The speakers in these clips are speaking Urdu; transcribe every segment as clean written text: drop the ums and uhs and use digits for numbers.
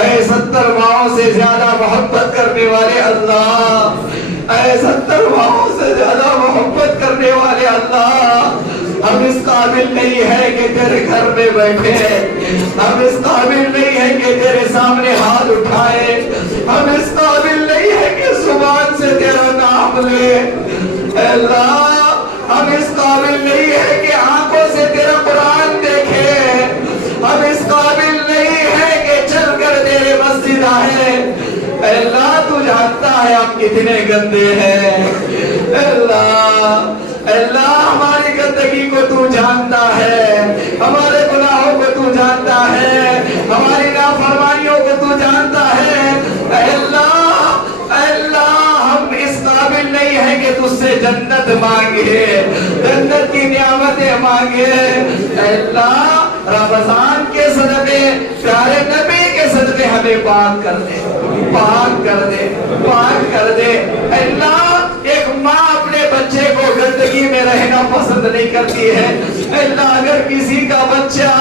اے 70 ماہوں سے زیادہ محبت کرنے والے اللہ، اے 70 ماہوں سے زیادہ محبت کرنے والے اللہ، ہم اس قابل نہیں ہے کہ تیرے گھر میں بیٹھے، ہم اس قابل نہیں ہے کہ تیرے سامنے ہاتھ اٹھائے، ہم اس قابل نہیں ہے کہ زبان سے تیرا نام لے، اے اللہ ہم اس قابل نہیں ہے کہ آنکھوں سے تیرا قرآن دیکھے، ہم اس قابل نہیں ہے کہ چل کر تیرے مسجد آئے، اے اللہ تو جانتا ہے ہم کتنے گندے ہیں، اے اللہ ہماری گندگی کو تو جانتا ہے، ہمارے گناہوں کو تو جانتا ہے، ہماری نافرمانیوں کو تو جانتا ہے، اے اللہ ہم اس قابل نہیں ہے کہ تجھ سے جنت مانگے، جنت کی نعمتیں مانگے، اے اللہ رمضان کے صدقے پیارے نبی کے صدقے ہمیں پاک کر دے، پاک کر دے، پاک کر دے، اے اللہ ایک ماں اپنے بچے کو گندگی میں رہنا پسند نہیں کرتی ہے، اے اللہ اگر کسی کا بچہ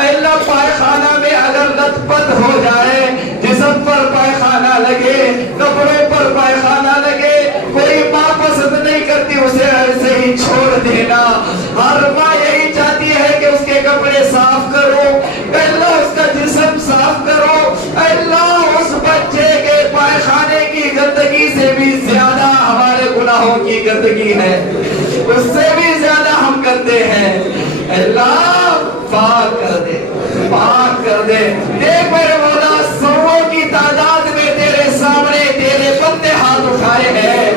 اے اللہ پائخانہ میں اگر لت پت ہو جائے، جسم پر پائخانہ لگے، کپڑوں پر پائخانہ لگے، کوئی ماں پسند نہیں کرتی اسے ایسے ہی چھوڑ دینا، ہر ماں یہی چاہتی ہے کہ اس کے کپڑے صاف کرو، اے اللہ اس کا جسم صاف کرو، اے اللہ اس بچے کے پائخانے کی گندگی سے بھی زیادہ ہمارے گناہوں کی گندگی ہے، اس سے بھی زیادہ ہم گندے ہیں، اے اللہ پاک کر دے، پاک کر دے، دیکھ میرے مولا سووں کی تعداد میں تیرے سامنے تیرے بندے ہاتھ اٹھائے ہیں،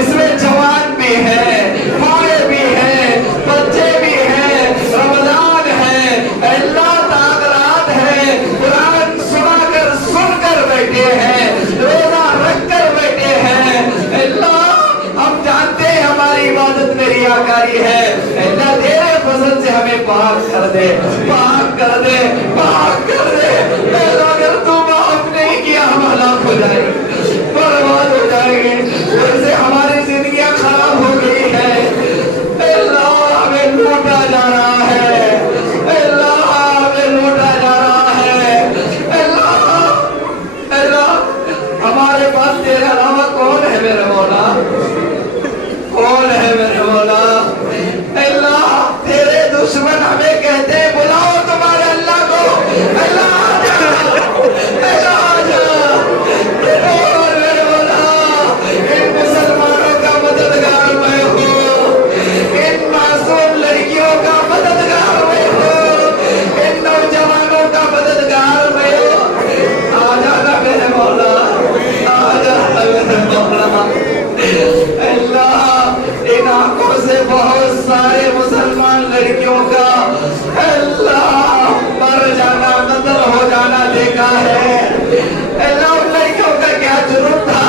اس میں جوان بھی ہے، مائیں بھی ہیں، بچے بھی ہیں، رمضان ہے، اے اللہ تاغرات ہے، قرآن سن کر بیٹھے ہیں، روزہ رکھ کر بیٹھے ہیں، اے اللہ ہم جانتے ہیں ہماری عبادت میں ریاکاری ہے، اے اللہ تیرے فضل سے ہمیں پاک کر دے، پاک کر دے، پاک کر دے، اے اللہ اگر تو معاف نہیں کیا ہم ہلاک ہو جائیں گے، برباد ہو جائیں گے، ویسے ہماری زندگیاں خراب ہو گئی ہے، اے اللہ ہمیں لوٹا جا رہا ہے، اے اللہ ہمیں لوٹا جا رہا ہے، اے اللہ ہمارے پاس تیرے علاوہ کون ہے میرے مولا، کون ہے میرے مولا، اے اللہ تیرے دشمن ہمیں کہتے ہیں بلاؤ تمہارے اللہ کو، اے اللہ آجا، اے اللہ آجا، اور میرے مولا ان مسلمانوں کا مددگار میں ہوں، ان معصوم لڑکیوں کا مددگار میں ہوں، ان نوجوانوں کا مددگار میں ہوں، آجا نا میرے مولا، آجا نا میرے مولا، اے اللہ ان آنکھوں سے بہت سارے مسلمان لڑکیوں کا اے اللہ مر جانا قتل ہو جانا دیکھا ہے، اے اللہ ان لڑکیوں کا کیا جرم تھا،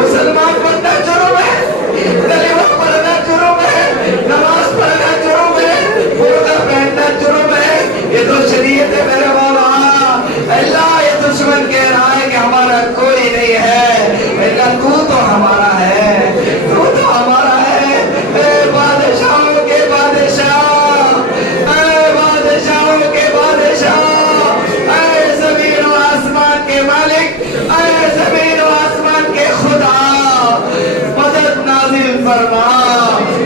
مسلمان بننا جرم ہے، کلمہ پڑھنا جرم ہے، نماز پڑھنا جرم ہے، برقع پہننا جرم ہے، یہ تو شریعت ہے میرے مولا، اے اللہ یہ دشمن کہہ رہا ہے کہ ہمارا کوئی نہیں ہے، اے اللہ تو تو ہمارا ہے، تو تو ہمارا ہے، اے بادشاہوں کے بادشاہ، اے بادشاہوں کے بادشاہ، اے زمین و آسمان کے مالک، اے زمین و آسمان کے خدا، مدد نازل فرما،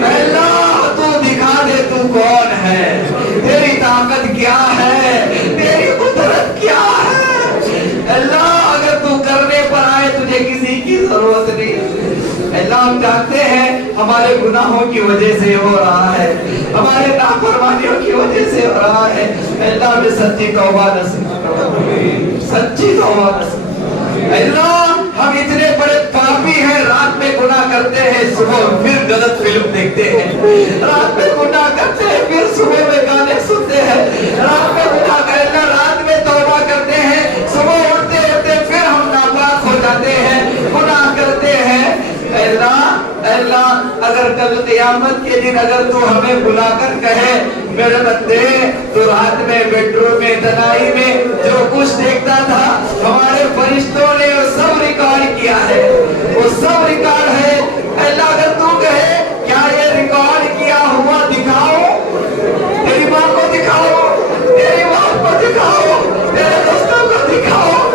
اے اللہ تو دکھا دے تو کون ہے، تیری طاقت کیا ہے، تیری قدرت کیا ہے، اے اللہ اگر تو کرنے پر آئے تجھے کسی کی ضرورت نہیں، اللہ ہم جانتے ہیں ہمارے گناہوں کی وجہ سے ہو رہا ہے، ہمارے نافرمانیوں کی وجہ سے ہو رہا ہے، اللہ ہمیں سچی توبہ نصیب کرو، سچی توبہ نصیب، اللہ ہم اتنے بڑے پاپی ہیں، رات میں گناہ کرتے ہیں صبح پھر غلط فلم دیکھتے ہیں، رات میں گناہ کرتے ہیں پھر صبح میں گانے سنتے ہیں، رات میں گناہ کرتے رات میں توبہ کرتے ہیں، صبح اٹھتے اٹھتے پھر ہم ناپاک ہو جاتے ہیں، گناہ کرتے ہیں، اے اللہ اگر کل قیامت کے دن اگر تو ہمیں بلا کر کہے میرے بندے تو رات میں بیڈ روم میں تنہائی میں جو کچھ دیکھتا تھا ہمارے فرشتوں نے وہ سب ریکارڈ کیا ہے، وہ سب ریکارڈ ہے، اے اللہ اگر تو کہے کیا یہ ریکارڈ کیا ہوا دکھاؤ، تیری ماں کو دکھاؤ، تیری باپ کو دکھاؤ، تیرے دوستوں کو دکھاؤ،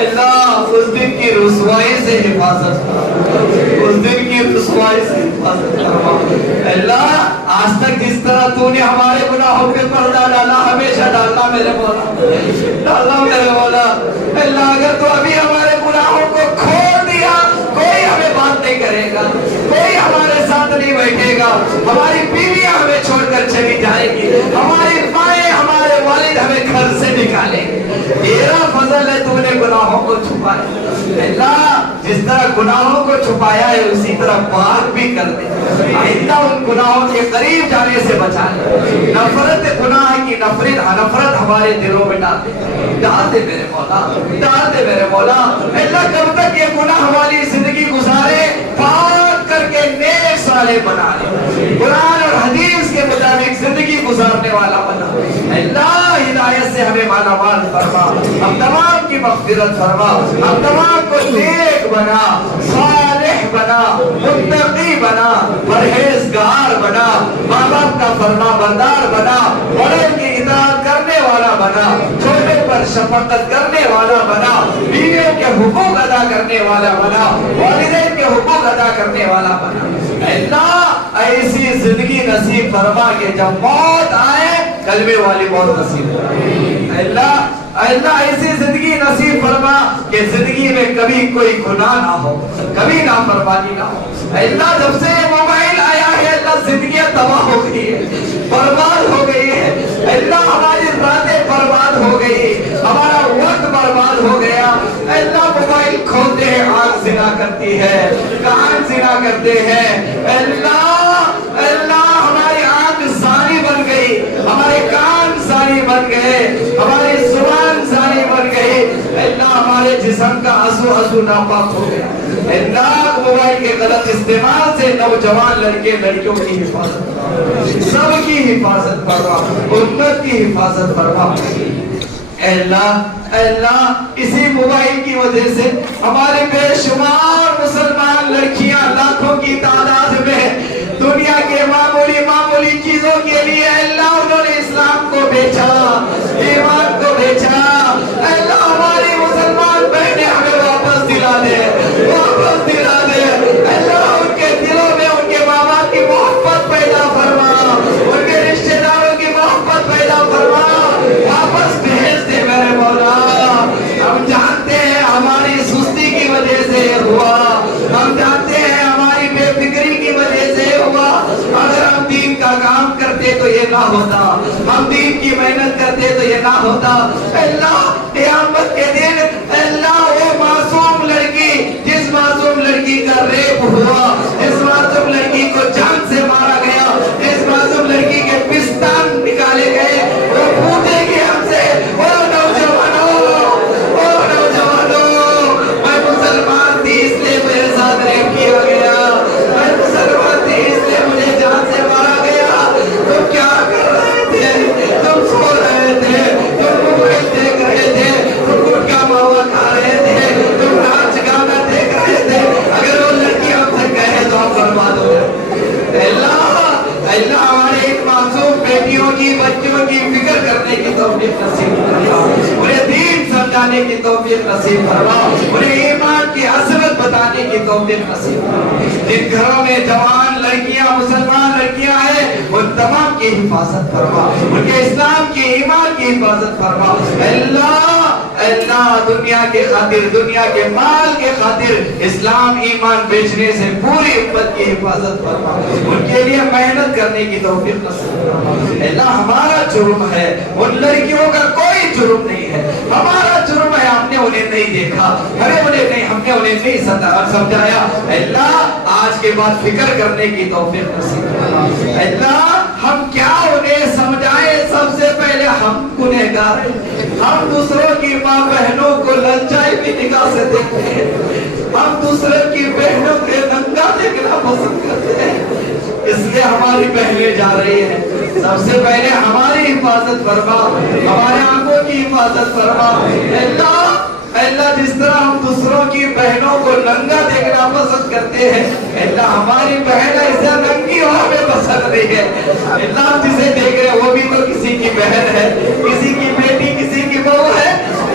اللہ اس دن کی رسوائی سے حفاظت فرما، اس دن کی رسوائی سے حفاظت فرما۔ اللہ آج تک جس طرح تو نے ہمارے گناہوں پہ پردہ ڈالا، ہمیشہ ڈالنا میرے مولا، ڈالنا میرے مولا۔ اللہ اگر تو ابھی ہمارے گناہوں کو کھول دیا، کوئی ہمیں بات نہیں کرے گا، کوئی ہمارے ساتھ نہیں بیٹھے گا، ہماری بیویاں ہمیں چھوڑ کر چلی جائے گی، ہماری مائیں ہمارے والد ہمیں گھر سے نکالیں گے۔ تیرا فضل ہے تو نے گناہوں کو چھپایا۔ اللہ جس طرح گناہوں کو چھپایا ہے اسی طرح پاک بھی کر دے، آئندہ ان گناہوں کے قریب جانے سے بچا لے۔ نفرت گناہ کی نفرت ہمارے دلوں میں ڈال دے میرے مولا، ڈال دے میرے مولا۔ اللہ کب تک یہ گناہ والی زندگی گزارے، پاک کر کے نیک صالح بنا لے، قرآن اور حدیث کے مطابق زندگی گزارنے والا بنا۔ اللہ ہدایت سے ہمیں مالا مال فرما، ہم تمام کی مغفرت فرما، ہم تمام کو نیک بنا، صالح بنا، متقی بنا، پرہیزگار بنا، ماں باپ کا فرما بردار بنا، بڑے کی اطاعت کرنے والا بنا، چھوٹے پر شفقت کرنے والا بنا، بیویوں کے حقوق ادا کرنے والا بنا، والدین کے حقوق ادا کرنے والا بنا۔ اللہ ایسی زندگی نصیب فرما کہ جب موت آئے کلمے والی موت نصیب فرما۔ اللہ ایسی زندگی نصیب فرما کہ زندگی میں کبھی کوئی گناہ نہ ہو، کبھی نافرمانی نہ ہو۔ اللہ جب سے یہ موبائل آیا ہے اللہ زندگیاں تباہ ہو گئی ہے، برباد ہو گئی ہے۔ اللہ ہماری راتیں برباد ہو گئی، ہمارا وقت برباد ہو گیا۔ اللہ موبائل کھولتے ہیں آنکھ زنا کرتی ہے، کان زنا کرتے ہیں۔ اللہ ہماری آنکھ زانی بن گئی، ہمارے کان زانی بن گئے، ہماری زبان زانی بن گئی۔ اللہ ہمارے جسم کا عضو ناپاک ہو گیا۔ اللہ موبائل کے غلط استعمال سے نوجوان لڑکے لڑکیوں کی حفاظت فرما، سب کی حفاظت فرما، امت کی حفاظت فرما۔ اللہ اسی موبائل کی وجہ سے ہمارے بے شمار مسلمان لڑکیاں لاکھوں کی تعداد میں دنیا کے معمولی چیزوں کے لیے اللہ انہوں نے اسلام کو بیچا، ایمان کو بیچا۔ اللہ ہماری مسلمان بہنیں ہمیں واپس دلا دے، واپس دلا دے۔ اللہ ان کے دلوں میں ان کے ماں باپ کی محبت پیدا فرما، ان کے رشتہ داروں کی محبت پیدا فرما، واپس بھیج دے میرے مولا۔ ہم جانتے ہیں ہماری سستی کی وجہ سے ہوا، ہم جانتے ہیں ہماری بے فکری کی وجہ سے ہوا۔ اگر ہم دین کا کام کرتے تو یہ نہ ہوتا، ہم دین کی محنت کرتے تو یہ نہ ہوتا۔ اللہ قیامت کے دن اللہ وہ معصوم لڑکی، جس معصوم لڑکی کا ریپ ہوا، جس معصوم لڑکی کو جان سے مارا گیا، جس معصوم لڑکی کے پستان نکالے گئے، وہ پوچھے گی ہم سے، او نوجوانوں، میں مسلمان تھی اس لیے میرے ساتھ ریپ کیا گیا، میں مسلمان تھی اس لیے مجھے جان سے مارا گیا۔ تم کیا کر رہے تھے؟ تم سو رہے تھے، تم موبائل دیکھ رہے تھے، تم گٹکا ماوا کھا رہے تھے، تم ناچ گانا دیکھ رہے تھے۔ اگر وہ لڑکی ہم سے کہے تو ہم برباد ہو گئے۔ اللہ ہمارے ان معصوم بیٹیوں کی، بچوں کی فکر کرنے کی توفیق نصیب فرما، انہیں دین سمجھانے کی توفیق نصیب فرما، انہیں ایمان کی عظمت بتانے کی توفیق نصیب فرما۔ جن گھروں میں جوان لڑکیاں، مسلمان لڑکیاں ہیں، ان تمام کی حفاظت فرما، ان کے اسلام کی، ایمان کی حفاظت فرما۔ اللہ دنیا کے خاطر، دنیا کے مال کے خاطر اسلام ایمان بیچنے سے پوری امت کی حفاظت فرما، ان کے لیے محنت کرنے کی توفیق نصیب فرما۔ اللہ ہمارا جرم ہے، ان لڑکیوں کا کوئی جرم نہیں ہے، ہمارا جرم ہے ہم نے انہیں نہیں دیکھا، ہم نے انہیں نہیں سمجھایا۔ اللہ آج کے بعد فکر کرنے کی توفیق نصیب فرما۔ اللہ ہم کیا انہیں سمجھائیں، سب سے پہلے ہم گنہگار ہیں، ہم دوسروں کی ماں بہنوں کو للچائی بھی نگاہ سے دیکھتے ہیں، ہم دوسروں کی بہنوں کے ننگا دیکھنا پسند کرتے ہیں، اس لیے ہماری بہنیں جا رہی ہیں۔ سب سے پہلے ہماری حفاظت فرما، ہمارے آنکھوں کی حفاظت فرما۔ اللہ جس طرح ہم دوسروں کی بہنوں کو ننگا دیکھنا پسند کرتے ہیں، اللہ ہماری بہن ایسا ننگی ہو ہمیں پسند نہیں ہے۔ اللہ ہم جسے دیکھ رہے ہیں وہ بھی تو کسی کی بہن ہے، کسی کی بیٹی، کسی کی بہو ہے۔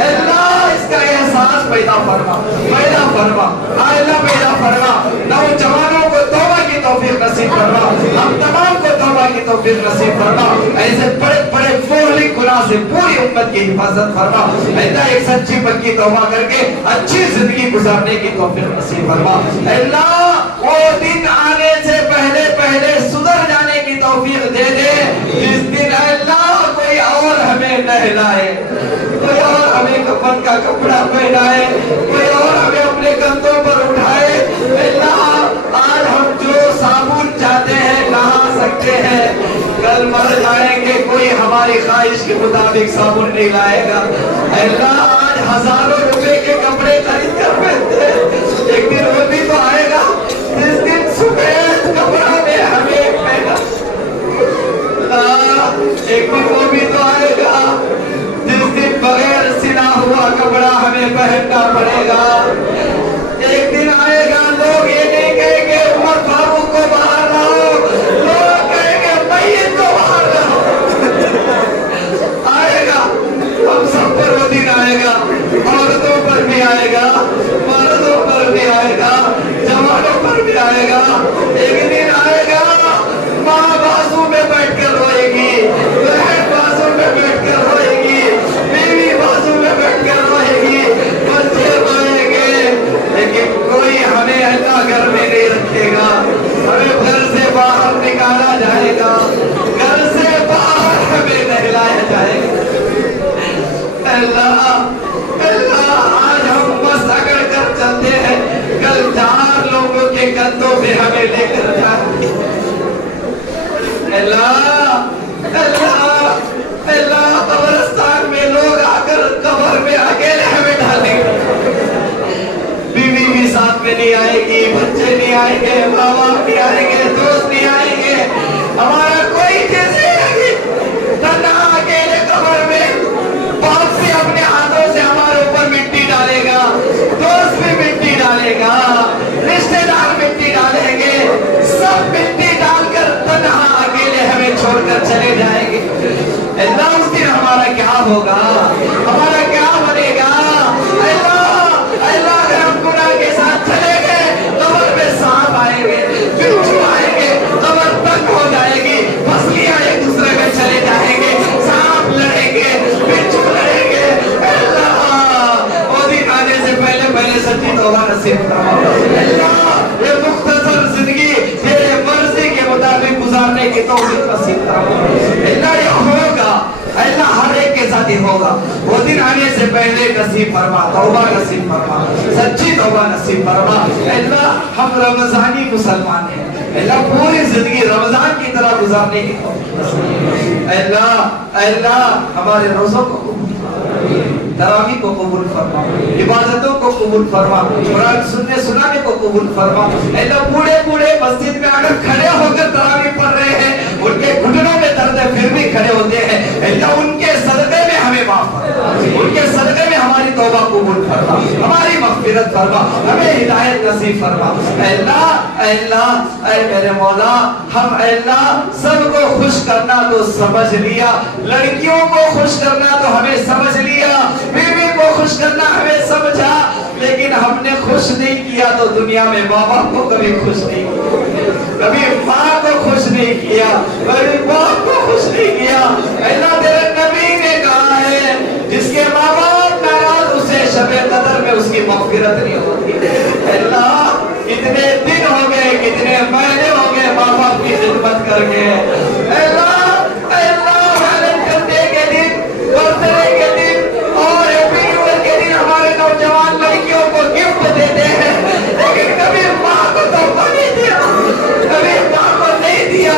اللہ اس کا احساس پیدا فرما، پیدا فرما اے اللہ، پیدا فرما نوجوانوں کو توبہ کی توفیق نصیب فرما، ہم تمام کو توبہ کی توفیق نصیب فرما، ایسے بڑے بڑے مہلک گناہ سے پوری امت کی حفاظت فرما، اللہ ایک سچی پکی توبہ کر کے اچھی زندگی گزارنے کی توفیق نصیب فرما، اللہ وہ دن آنے سے پہلے پہلے سدھر جانے کی توفیق دے دے جس دن اللہ کوئی اور ہمیں نہلائے، کوئی اور ہمیں کفن کا کپڑا پہنائے، کوئی اور ہمیں اپنے کندھوں پر اٹھائے، اللہ آج ہم جو صابن چاہتے ہیں نہا سکتے ہیں، کل مر جائیں گے کوئی ہماری خواہش کے مطابق صابن نہیں لائے گا، اللہ آج ہزاروں روپے کے کپڑے خرید کر پہنتے ہیں، ایک دن وہ بھی تو آئے گا جس دن سفید کپڑا میں ہمیں پہنا، ایک دن وہ بھی تو آئے گا جس دن بغیر سلا ہوا کپڑا ہمیں پہننا پڑے گا، ایک دن آئے گا لوگ یہ نہیں کہیں گے عمر فاروق کو باہر لاؤ، لوگ کہیں گے میت کو باہر لاؤ، آئے گا ہم سب پر وہ دن آئے گا، عورتوں پر بھی آئے گا، مردوں پر بھی آئے گا، جوانوں پر بھی آئے گا، ایک دن آئے گا ماں بازو میں بیٹھ کر روئے گی، بہن بازو میں بیٹھ کر روئے گی، بیوی بازو میں بیٹھ کر روئے گی، بچے روئیں گے، لیکن کوئی ہمیں اللہ گھر میں نہیں رکھے گا، ہمیں گھر سے باہر نکالا جائے گا، گھر سے باہر ہمیں نہلایا جائے گا، اللہ اللہ آج ہم بس اگڑ کر چلتے ہیں، کل 4 لوگوں کے کندھوں پہ ہمیں لے کر جائیں، اللہ اللہ اللہ قبرستان میں لوگ آ کر قبر میں اکیلے ہمیں ڈالیں گے، بیوی بھی ساتھ میں نہیں آئے گی، بچے نہیں آئیں گے، ماں باپ نہیں آئیں گے، دوست نہیں آئیں گے، ہمارا کوئی چیز نہیں آئے گی، تنہا اکیلے قبر میں باپ بھی اپنے ہاتھوں سے ہمارے اوپر مٹی ڈالے گا، دوست بھی مٹی ڈالے گا، رشتہ دار مٹی ڈالیں گے، سب مٹی ڈال کر تنہا اکیلے ہمیں چھوڑ کر چلے جائیں گے، اللہ اس دن ہمارا کیا ہوگا، ہمارا کیا بنے گا، اللہ اللہ اگر ہم گناہ کے ساتھ چلے گئے قبر میں سانپ آئیں گے، بچھو آئیں گے، قبر تنگ ہو جائے گی، پسلیاں ایک دوسرے میں چلے جائیں گے، سانپ لڑیں گے، بچھو لڑیں گے، اللہ وہ دن آنے سے پہلے پہلے سچی توبہ نصیب فرما، اللہ یہ مختصر زندگی تیرے مرضی کے مطابق گزارنے کی توفیق نصیب فرما، اللہ یہ ہوگا، اللہ ہر ایک کے ساتھ ہی ہوگا، وہ دن آنے سے پہلے نصیب فرما، توبہ نصیب فرما، سچی توبہ نصیب فرما، اللہ ہم رمضانی مسلمان ہیں، اللہ پوری زندگی رمضان کی طرح گزارنے کی توفیق نصیب، اللہ اللہ ہمارے روزوں کو قبول فرما، تراویح کو قبول فرما، عبادتوں کو قبول فرما، قرآن سننے سنانے کو قبول فرما، اللہ بوڑھے بوڑھے مسجد میں اگر کھڑے ہو کر تراویح پڑھ رہے ہیں، ان کے گھٹنوں میں درد ہے پھر بھی کھڑے ہوتے ہیں، اللہ ان کے صدقے میں ہمیں معاف فرما، ان کے صدقے میں ہماری توبہ قبول فرما، ہماری مغفرت فرما، ہمیں ہدایت نصیب فرما، اللہ اللہ اے میرے مولا، ہم اللہ سب کو خوش کرنا تو سمجھ لیا، لڑکیوں کو خوش کرنا تو ہمیں سمجھ لیا، بیوی کو خوش کرنا ہمیں سمجھا، لیکن ہم نے خوش نہیں کیا تو دنیا میں ماں باپ کو کبھی خوش نہیں کیا، کبھی ماں کو خوش نہیں کیا، کبھی باپ کو خوش نہیں کیا، اللہ تیرے نبی نے کہا ہے جس کے ماں باپ ناراض اسے شب قدر میں اس کی مغفرت نہیں ہوتی، اللہ کتنے دن ہو گئے، کتنے مہینے ہو گئے ماں باپ کی خدمت کر کے، اللہ ویلنٹائن کے دن، برتھڈے کے دن اور ہیپی نیو ایئر کے دن ہمارے نوجوان لڑکیوں کو گفٹ دیتے ہیں، لیکن کبھی ماں کو تحفہ نہیں دیا، کبھی ماں کو نہیں دیا،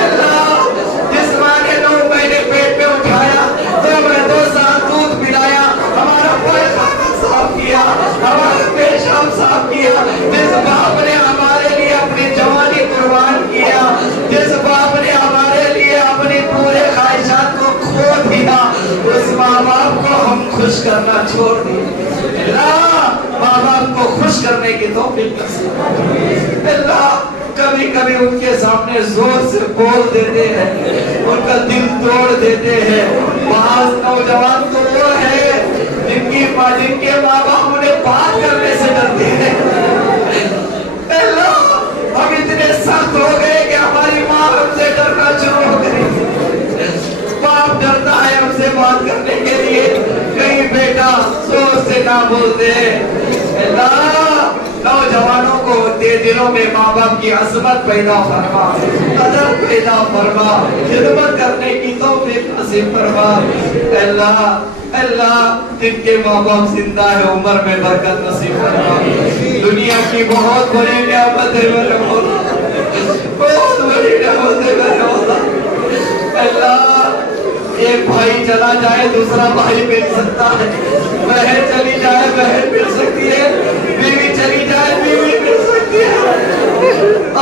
اللہ جس ماں نے 9 مہینے پیٹ میں اٹھایا، 2 میں 2 سال دودھ پلایا، ہمارا پائخانہ صاف کیا، ہمارا پیشاب صاف کیا، جس باپ نے ہمارے لیے اپنی جوانی قربان کیا، جس باپ نے ہمارے لیے اپنی پورے خواہشات کو کھو دیا، اس ماں باپ کو ہم خوش کرنا چھوڑ دیے، اللہ ماں باپ کو خوش کرنے کی توفیق نصیب، اللہ کبھی کبھی ان کے سامنے زور سے بول دیتے ہیں، ان کا دل توڑ دیتے ہیں، بعض نوجوان تو وہ ہے جن کے ماں باپ انہیں بات کرنے سے ڈرتے ہیں، اللہ ہم اتنے سخت ہو گئے کہ ہماری ماں ہم سے ڈرنا شروع ہو گئی، باپ ڈرتا ہے ہم سے بات کرنے کے لیے، کہیں بیٹا سوچ سے نہ بولتے۔ اللہ نوجوانوں کو دلوں میں ماں باپ کی عظمت پیدا فرما، قدر پیدا فرما، خدمت کرنے کی توفیق نصیب فرما۔ اللہ جن کے ماں باپ زندہ ہے عمر میں برکت نصیب فرما، دنیا کی بہت بڑی نعمت ہے میرے مولا، بہت بڑی نعمت ہے میرے مولا۔ اللہ ایک بھائی چلا جائے دوسرا بھائی مل سکتا ہے، بہن چلی جائے بہن مل سکتی ہے، بیوی چلی جائے بیوی مل سکتی ہے،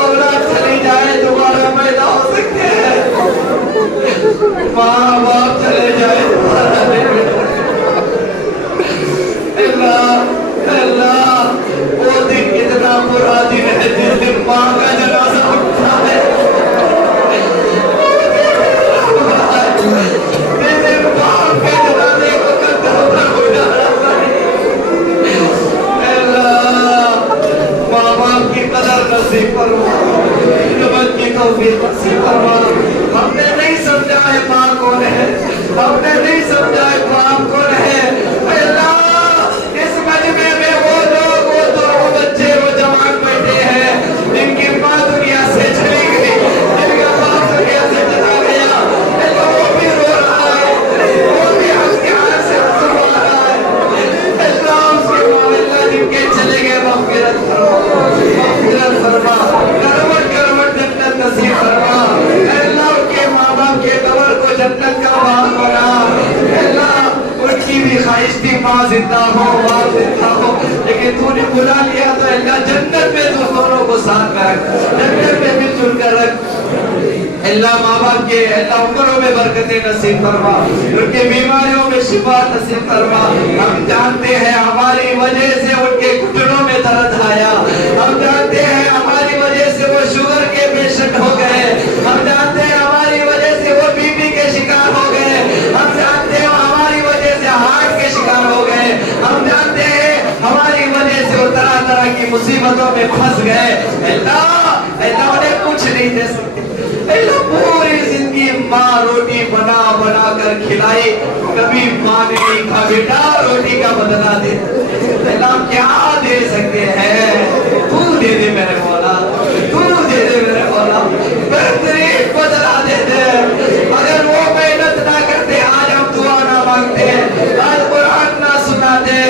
اولاد چلی جائے دوبارہ پیدا ہو سکتے ہیں، ماں باپ چلے جائے دوبارہ نہیں مل سکتے۔ اللہ وہ دن اتنا برا دن ہے جس دن ماں کا جنازہ اٹھتا ہے، ہم نے نہیں سمجھا ہے ماں کون ہے، ہم نے نہیں سمجھا ہے باپ کون ہے۔ اللہ اس مجمع میں وہ لوگ وہ بچے وہ جوان بیٹھے ہیں جن کی ماں دنیا سے چلی گئی، جن کا باپ دنیا سے چلا گیا، اللہ وہ بھی رو رہا ہے، وہ بھی ہم کے ہاتھ سے آنسو آ رہا ہے۔ اللہ اس کے ماں اللہ جن کے چلے گئے مغفرت فرما، مغفرت فرما، کروٹ کروٹ جنت نصیب فرما۔ اللہ ان کے ماں باپ کے قبر کو جنت کا باغ بنا۔ اللہ ان کی بھی خواہش تھی ماں زندہ ہو باپ زندہ ہو، لیکن تو نے بلا لیا تو اللہ جنت میں تو دونوں کو ساتھ میں رکھ، جنت میں مل جل کر رکھ۔ اللہ ماں باپ کے اللہ عمروں میں برکتیں نصیب فرما، ان کے بیماریوں میں شفا نصیب فرما۔ ہم جانتے ہیں ہماری وجہ سے ان کے گھٹنوں میں درد آیا، ہم جانتے ہیں ہماری وجہ سے وہ شوگر کے پیشنٹ ہو گئے، ہم جانتے ہیں ہماری وجہ سے وہ بی پی کے شکار ہو گئے، ہم جانتے ہیں ہماری وجہ سے ہارٹ کے شکار ہو گئے، ہم جانتے ہیں ہماری وجہ سے وہ طرح طرح کی مصیبتوں میں پھنس گئے۔ اللہ انہیں کچھ نہیں دے سکتے، اللہ پوری زندگی ماں روٹی بنا بنا کر کھلائی، کبھی ماں نے نہیں کہا بیٹا روٹی کا بدلہ دے۔ اللہ کیا دے سکتے ہیں؟ تو دے دے میرے مولا، تو دے دے میرے مولا، بہترین بدلہ دے دے۔ اگر وہ محنت نہ کرتے آج ہم دعا نہ مانگتے، آج قرآن نہ سناتے،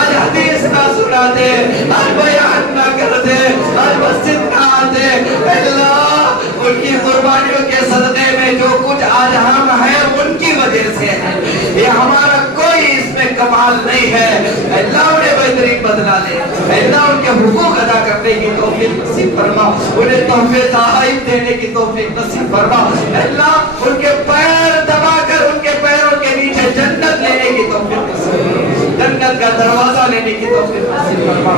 آج حدیث نہ سناتے، آج بیان نہ کرتے، آج مسجد نہ آتے۔ اللہ ان کی قربانیوں کے صدقے میں جو کچھ آج ہم ہیں ان کی وجہ سے ہے، یہ ہمارا کوئی اس میں کمال نہیں ہے۔ اللہ انہیں بہترین بدلہ دے، اللہ ان کے حقوق ادا کرنے کی توفیق نصیب فرما، انہیں تحفے تحائف دینے کی توفیق نصیب فرما۔ اللہ ان کے پیر دبا کر ان کے پیروں کے نیچے جنت لینے کی توفیق نصیب فرما، جنت کا دروازہ لینے کی توفیق نصیب فرما۔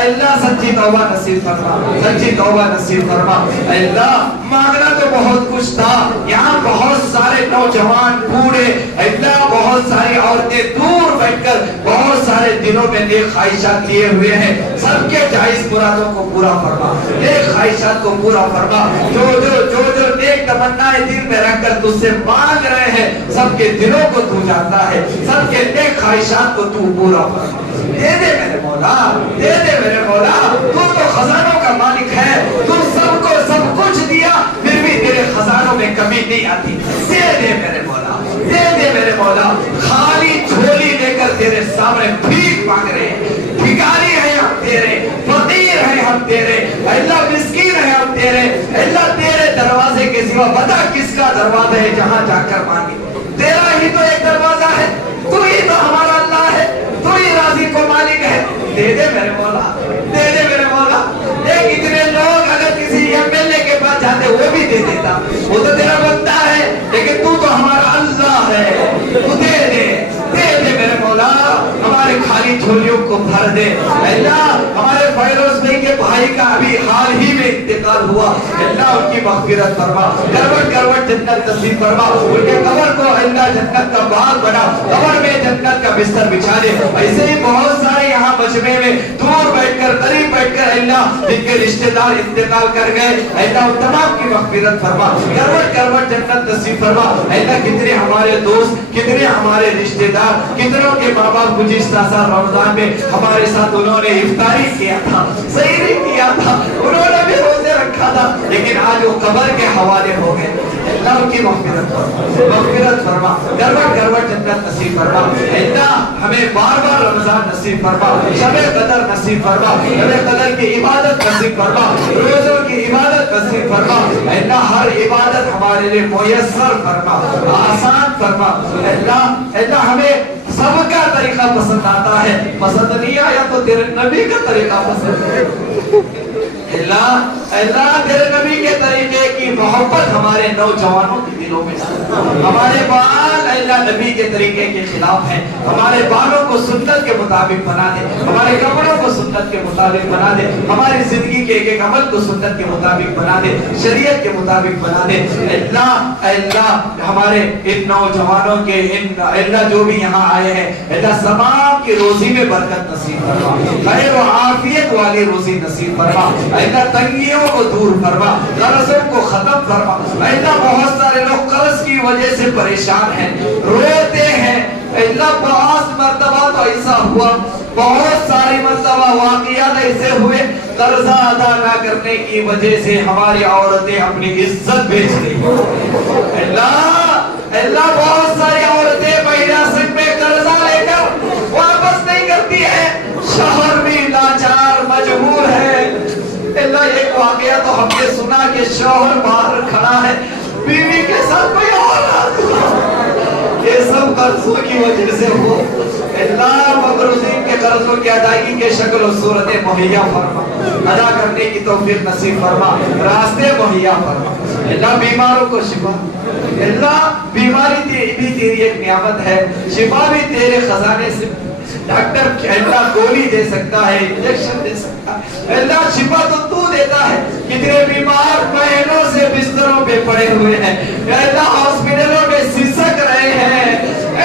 اللہ سچی توبہ نصیب فرما، سچی توبہ نصیب فرما۔ اللہ مانگنا تو بہت کچھ تھا، یہاں بہت سارے نوجوان بوڑھے، اللہ بہت ساری عورتیں دور بیٹھ کر بہت سارے دنوں میں نیک خواہشات لیے ہوئے ہیں، سب کے جائز مرادوں کو پورا فرما، نیک خواہشات کو پورا فرما۔ جو نیک تمنائیں دل میں رکھ کر تجھ سے مانگ رہے ہیں سب کے دلوں کو تو جانتا ہے، سب کے نیک خواہشات کو تو پورا فرما۔ دے دے میرے مولا، دے دے میرے مولا، تو خزانوں کا مالک ہے، تو سب کو سب کچھ دیا پھر بھی تیرے خزانوں میں کمی نہیں آتی۔ دے دے میرے مولا، دے دے میرے مولا، خالی جھولی لے کر تیرے سامنے بھیک مانگ رہے ہیں، بھکاری ہیں ہم تیرے، فقیر ہیں ہم تیرے، اللہ مسکین ہیں ہم تیرے، اللہ تیرے دروازے کے سوا بتا کس کا دروازہ ہے جہاں جا کر مانگے؟ تیرا ہی تو ایک دروازہ ہے، تو ہی تو ہمارا اللہ ہے، تو ہی راضی کو مالک ہے۔ دے دے میرے مولا، دے دے میرے مولا۔ ایک اتنے لوگ اگر کسی ایم ایل اے کے پاس جاتے وہ بھی دے دیتا، وہ تو تیرا بندہ ہے، لیکن تو ہمارا اللہ ہے، تو دے دے، دے دے میرے مولا، ہمارے خالی جھولیوں کو بھر دے۔ اللہ ہمارے فیروز بھائی کے بھائی بھائی کا ابھی حال ہی میں انتقال ہوا، اللہ ان کی مغفرت فرما، کروٹ کروٹ جنت نصیب فرما، ان کے قبر کو اللہ جنت کا باغ بنا، قبر میں جنت کا بستر بچھا دے۔ ایسے ہی بہت سارے یہاں مجمع میں دور بیٹھ کر قریب بیٹھ کر اللہ جن کے رشتہ دار انتقال کر گئے، اللہ ان تمام کی مغفرت فرما، کروٹ کروٹ جنت نصیب فرما۔ اللہ کتنے ہمارے دوست، کتنے ہمارے رشتہ دار، کتنوں کے ماں باپ گزشتہ سال رمضان میں ہمارے ساتھ انہوں نے افطاری کیا تھا، سحری کیا تھا، انہوں نے بھی روزے رکھا تھا، لیکن آج وہ قبر کے حوالے ہو گئے۔ اللہ ان کی مغفرت فرما، مغفرت فرما، کروٹ کروٹ جنت نصیب فرما۔ اللہ ہمیں بار بار رمضان نصیب فرما، شب قدر نصیب فرما، شب قدر کی عبادت نصیب فرما، روزوں کی عبادت نصیب فرما۔ اللہ ہر عبادت ہمارے لیے میسر فرما، آسان فرما۔ اللہ ہمیں سب کا طریقہ پسند آتا ہے، پسند نہیں آیا تو تیرے نبی کا طریقہ پسند ہے۔ اللہ تیرے نبی کے طریقے کی محبت ہمارے نوجوانوں کے دلوں میں ڈال۔ ہمارے بال اللہ نبی کے طریقے کے خلاف ہیں، ہمارے بالوں کو سنت کے مطابق بنا دے، ہمارے کپڑوں کو سنت کے مطابق بنا دے، ہماری زندگی کے ایک ایک عمل کو سنت کے مطابق بنا دے، شریعت کے مطابق بنا دے۔ اللہ ہمارے ان نوجوانوں کے اللہ جو بھی یہاں آئے ہیں، اللہ تمام کی روزی میں برکت نصیب فرما، خیر و عافیت والی روزی نصیب فرما۔ اللہ تنگیوں کو دور فرما، قرضوں کو ختم فرما۔ اللہ بہت سارے لوگ قرض کی وجہ سے پریشان ہیں، روتے ہیں۔ اللہ بہت مرتبہ تو ایسا ہوا، بہت ساری مرتبہ واقعات ایسے ہوئے، قرضہ ادا نہ کرنے کی وجہ سے ہماری عورتیں اپنی عزت بیچ رہی ہیں۔ اللہ بہت ساری عورتیں مہیلا سنگ میں قرضہ لے کر واپس نہیں کرتی ہے، شوہر بھی لاچار مجبور ہے۔ اللہ ایک واقعہ تو ہم نے سنا کہ شوہر باہر کھڑا ہے، بیوی کے ساتھ کوئی اور یہ سب قرضوں کی وجہ سے ہو۔ اللہ مقروضین کے قرضوں کی ادائیگی کے شکل و صورت مہیا فرما، ادا کرنے کی توفیق نصیب فرما، راستے مہیا فرما۔ اللہ بیماروں کو شفا، اللہ بیماری بھی تیری ایک نعمت ہے، شفا بھی تیرے خزانے سے۔ ڈاکٹر اللہ گولی دے سکتا ہے، انجیکشن دے سکتا ہے، اللہ شفا تو دیتا ہے۔ کتنے بیمار مہینوں سے بستروں پہ پڑے ہوئے ہیں، اللہ ہاسپٹلوں میں سسک رہے ہیں،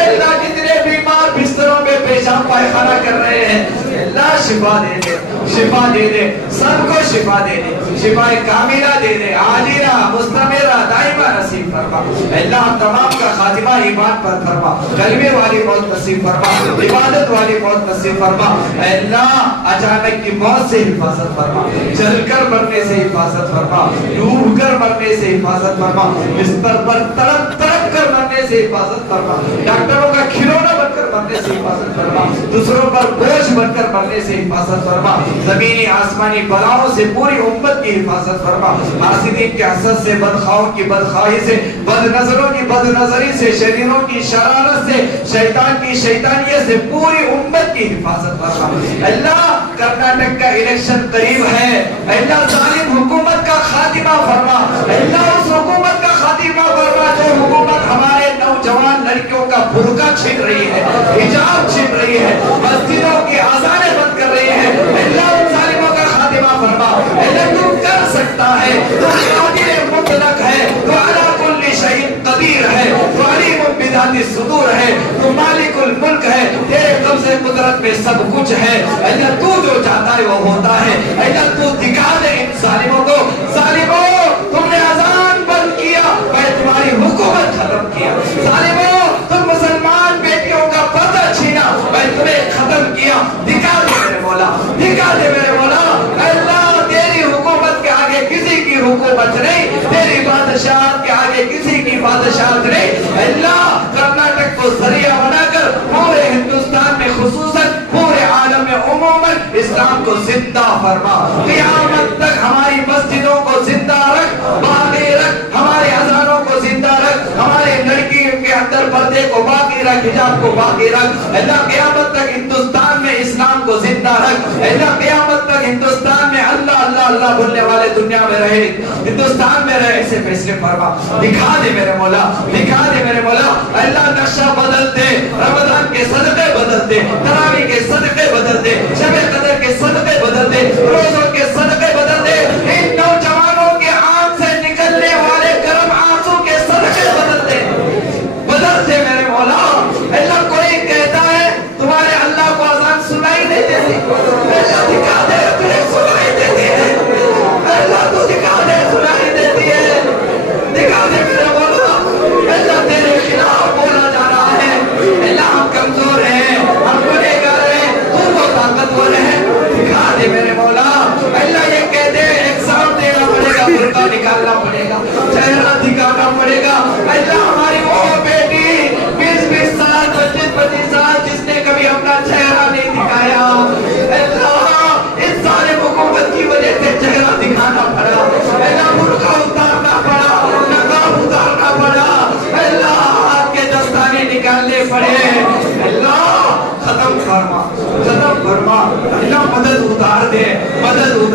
اللہ کتنے بیمار بستروں پہ پیشاب پائخانہ کر رہے ہیں۔ اللہ شفا دے دے، شفا دے دے، سب کو شفا دے دے، شفا کاملہ دے دے، عاجلہ مستمرہ دائمہ نصیب فرما۔ اللہ تمام کا خاتمہ ایمان پر فرما، کلمے والی موت نصیب فرما، عبادت والی موت نصیب فرما۔ اللہ اچانک کی موت سے حفاظت فرما، جل کر مرنے سے حفاظت فرما، ڈوب کر مرنے سے حفاظت فرما، بستر پر تڑپ تڑپ کر مرنے سے حفاظت فرما، ڈاکٹروں کا کھلونا بن کر مرنے سے حفاظت فرما، دوسروں پر بوجھ بن کر مرنے سے حفاظت فرما، زمینی آسمانی بلاؤں سے پوری امت کی حفاظت فرما، حاسدین کے حسد سے، بدخواہوں کی بدخواہی سے، بد نظروں کی بد نظری سے، شریروں کی شرارت سے، شیطان کی شیطانیت سے پوری امت کی حفاظت فرما۔ اللہ کرناٹک کا الیکشن قریب ہے، اللہ ظالم حکومت کا خاتمہ فرما، اللہ اس حکومت کا خاتمہ فرما جو حکومت ہمارے نوجوان لڑکیوں کا برقع چھین رہی ہے، حجاب چھین رہی ہے، مسجدوں کی اذانیں بند کر رہی ہے۔ اللہ ان ظالموں کا خاتمہ فرما۔ اللہ تو کر سکتا ہے، تو قادر مطلق ہے، تو علی کل شیء قدیر ہے، تو علیم بذات الصدور ہے، تو مالک الملک ہے، تیرے قبض قدرت میں سب کچھ ہے۔ اللہ تو جو چاہتا ہے وہ ہوتا ہے۔ اللہ تو دکھا دے ان ظالموں کو، ظالموں تم نے اذان بند کیا، میں تمہاری حکومت ختم کیا، ظالموں تم مسلمان بیٹیوں کا پردہ چھینا، میں تمہیں ختم کیا۔ دکھا دے میرے مولا، دکھا دے میرے مولا۔ اللہ تیری حکومت کے آگے کسی کی حکومت نہیں، تیری بادشاہت کے آگے کسی کی بادشاہت نہیں۔ اللہ کرناٹک کو ذریعہ بنا کر پورے ہندوستان میں خصوصاً پورے عالم میں عموماً اسلام کو زندہ فرما۔ قیامت تک ہماری مسجدوں کو زندہ رکھ، باقی رکھ، ہمارے اذانوں کو زندہ رکھ، ہمارے لڑکی کے اندر پردے کو باقی رکھ، حجاب کو باقی رکھ۔ اللہ قیامت تک ہندوستان میں اسلام کو زندہ رکھ۔ اللہ قیامت تک ہندوستان میں اللہ اللہ اللہ بولنے والے دنیا میں رہے، ہندوستان میں رہے، ایسے فیصلے فرما۔ دکھا دے میرے مولا، دکھا دے میرے مولا۔ اللہ نقشہ بدل دے، رمضان کے صدقے بدل دے، تراویح کے صدقے بدل دے، شب قدر کے صدقے بدل دے، روزوں کے صدقے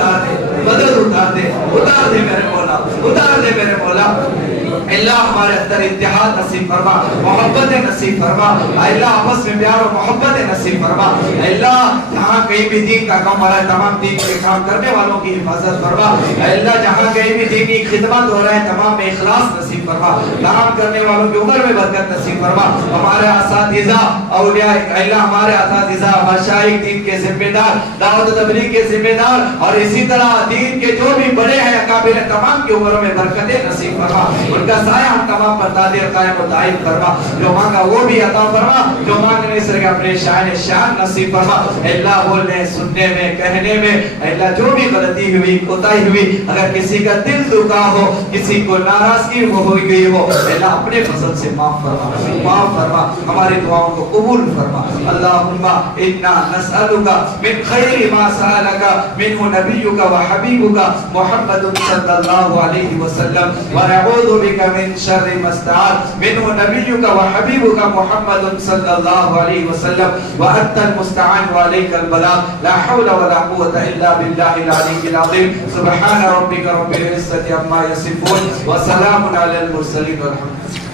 اتار دے، مدد اتار دے، اتار دے میرے مولا، اتار دے میرے مولا۔ اللہ ہمارے اندر اتحاد نصیب فرما، محبت نصیب فرما، اللہ آپس میں پیار اور محبت نصیب فرما، اللہ جہاں کہیں بھی دین کا کام ہو رہا ہے تمام دین کے کام کرنے والوں کی حفاظت فرما، اللہ جہاں کہیں بھی دینی خدمت ہو رہا ہے تمام میں اخلاص نصیب فرما، کام کرنے والوں کی عمر میں برکت نصیب فرما، ہمارے اساتذہ اولیاء اللہ، ہمارے اساتذہ مشائخ دین کے ذمہ دار، دعوت و تبلیغ کے ذمہ دار، اور اسی طرح دین کے جو بھی بڑے ہیں اکابر تمام کی عمروں میں برکتیں نصیب فرما، ان کا سایہ ہم تمام پر دادر قائم و دائم فرما، جو مانگا وہ بھی عطا فرما، جو مانگنے سے اپنے شان نصیب فرما، اللہ بولنے سننے میں کہنے میں اللہ جو بھی غلطی ہوئی کوتاہی ہوئی، اگر کسی کا دل دکھا ہو، کسی کو ناراضگی ہو گئی ہو، اللہ اپنے فضل سے معاف فرما، ہماری دعاؤں کو قبول فرما۔ اللہم انا نسألک من خیر ما سألک منہ نبیک و حبیبک محمد صلی اللہ علیہ وسلم ونعوذ بک من شر ما استعاذ منہ نبیک و حبیبک محمد صلی اللہ علیہ وسلم وانت المستعان وعلیک البلاغ لا حول ولا قوة الا باللہ العلی العظیم سبحان ربک رب العزة عما یصفون وسلام علی المرسلین والحمد